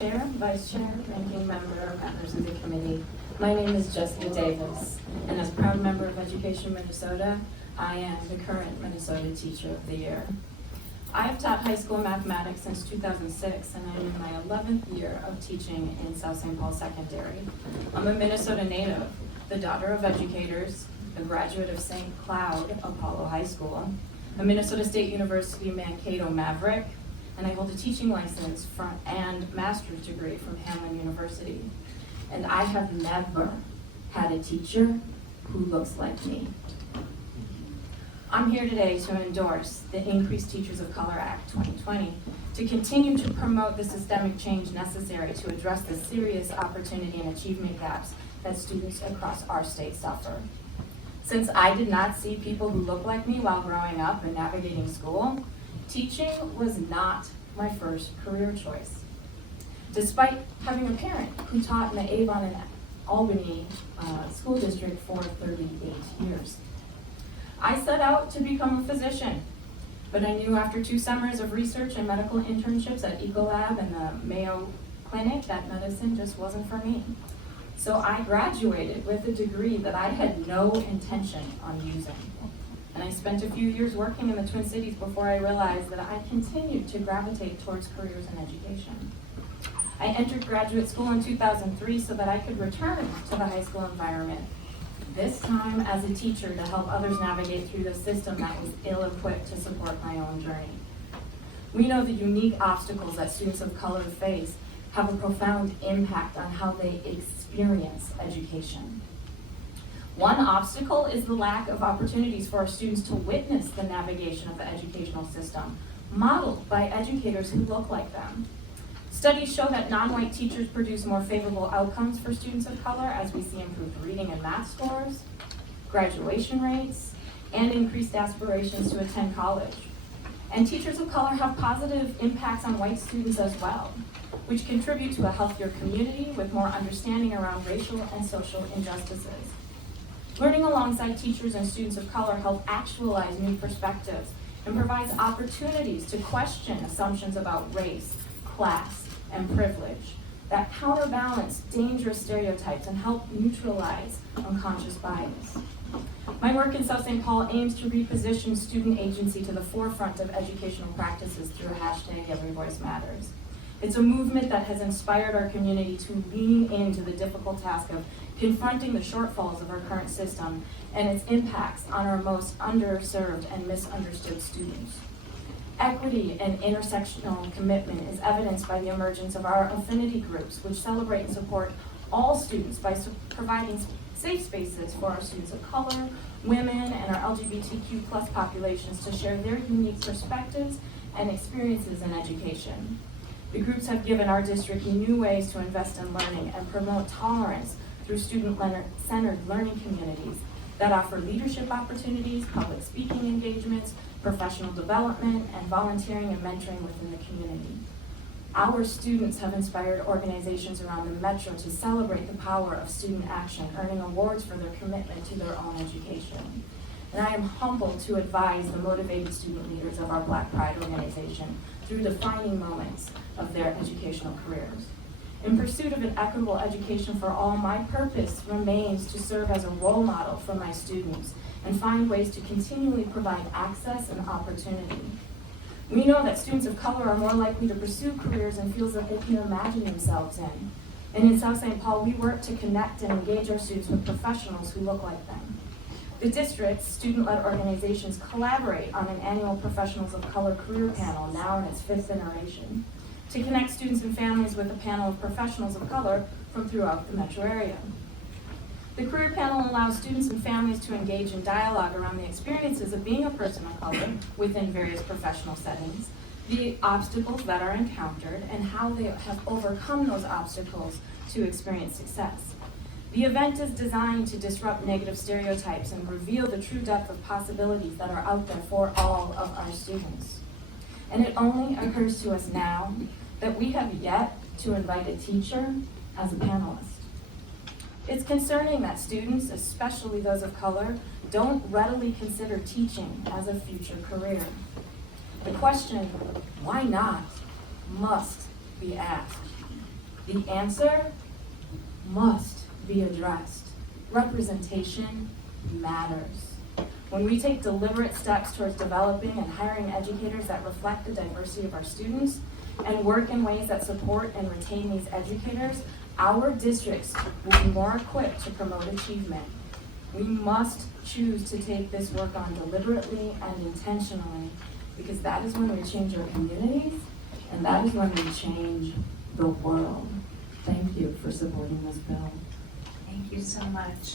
Chair, Vice Chair, Ranking Member, members of the committee. My name is Jess Davis, and as proud member of Education Minnesota, I am the current Minnesota Teacher of the Year. I have taught high school mathematics since 2006, and I'm in my 11th year of teaching in South St. Paul Secondary. I'm a Minnesota native, the daughter of educators, a graduate of St. Cloud Apollo High School, a Minnesota State University Mankato Maverick, and I hold a teaching license and master's degree from Hamline University. And I have never had a teacher who looks like me. I'm here today to endorse the Increased Teachers of Color Act 2020 to continue to promote the systemic change necessary to address the serious opportunity and achievement gaps that students across our state suffer. Since I did not see people who look like me while growing up and navigating school, teaching was not my first career choice. Despite having a parent who taught in the Avon and Albany school district for 38 years. I set out to become a physician, but I knew after 2 summers of research and medical internships at Ecolab and the Mayo Clinic that medicine just wasn't for me. So I graduated with a degree that I had no intention on using. And I spent a few years working in the Twin Cities before I realized that I continued to gravitate towards careers in education. I entered graduate school in 2003 so that I could return to the high school environment, this time as a teacher to help others navigate through the system that was ill-equipped to support my own journey. We know the unique obstacles that students of color face have a profound impact on how they experience education. One obstacle is the lack of opportunities for our students to witness the navigation of the educational system, modeled by educators who look like them. Studies show that non-white teachers produce more favorable outcomes for students of color, as we see improved reading and math scores, graduation rates, and increased aspirations to attend college. And teachers of color have positive impacts on white students as well, which contribute to a healthier community with more understanding around racial and social injustices. Learning alongside teachers and students of color help actualize new perspectives and provides opportunities to question assumptions about race, class, and privilege that counterbalance dangerous stereotypes and help neutralize unconscious bias. My work in South St. Paul aims to reposition student agency to the forefront of educational practices through hashtag Every Voice Matters. It's a movement that has inspired our community to lean into the difficult task of confronting the shortfalls of our current system and its impacts on our most underserved and misunderstood students. Equity and intersectional commitment is evidenced by the emergence of our affinity groups, which celebrate and support all students by providing safe spaces for our students of color, women, and our LGBTQ+ populations to share their unique perspectives and experiences in education. The groups have given our district new ways to invest in learning and promote tolerance through student-centered learning communities that offer leadership opportunities, public speaking engagements, professional development, and volunteering and mentoring within the community. Our students have inspired organizations around the Metro to celebrate the power of student action, earning awards for their commitment to their own education. And I am humbled to advise the motivated student leaders of our Black Pride organization through defining moments of their educational careers. In pursuit of an equitable education for all, my purpose remains to serve as a role model for my students and find ways to continually provide access and opportunity. We know that students of color are more likely to pursue careers and fields that they can imagine themselves in. And in South St. Paul, we work to connect and engage our students with professionals who look like them. The district's student-led organizations collaborate on an annual Professionals of Color career panel, now in its 5th iteration, to connect students and families with a panel of professionals of color from throughout the metro area. The career panel allows students and families to engage in dialogue around the experiences of being a person of color within various professional settings, the obstacles that are encountered, and how they have overcome those obstacles to experience success. The event is designed to disrupt negative stereotypes and reveal the true depth of possibilities that are out there for all of our students. And it only occurs to us now that we have yet to invite a teacher as a panelist. It's concerning that students, especially those of color, don't readily consider teaching as a future career. The question, why not, must be asked. The answer must be addressed. Representation matters. When we take deliberate steps towards developing and hiring educators that reflect the diversity of our students and work in ways that support and retain these educators, our districts will be more equipped to promote achievement. We must choose to take this work on deliberately and intentionally, because that is when we change our communities, and that is when we change the world. Thank you for supporting this bill. Thank you so much.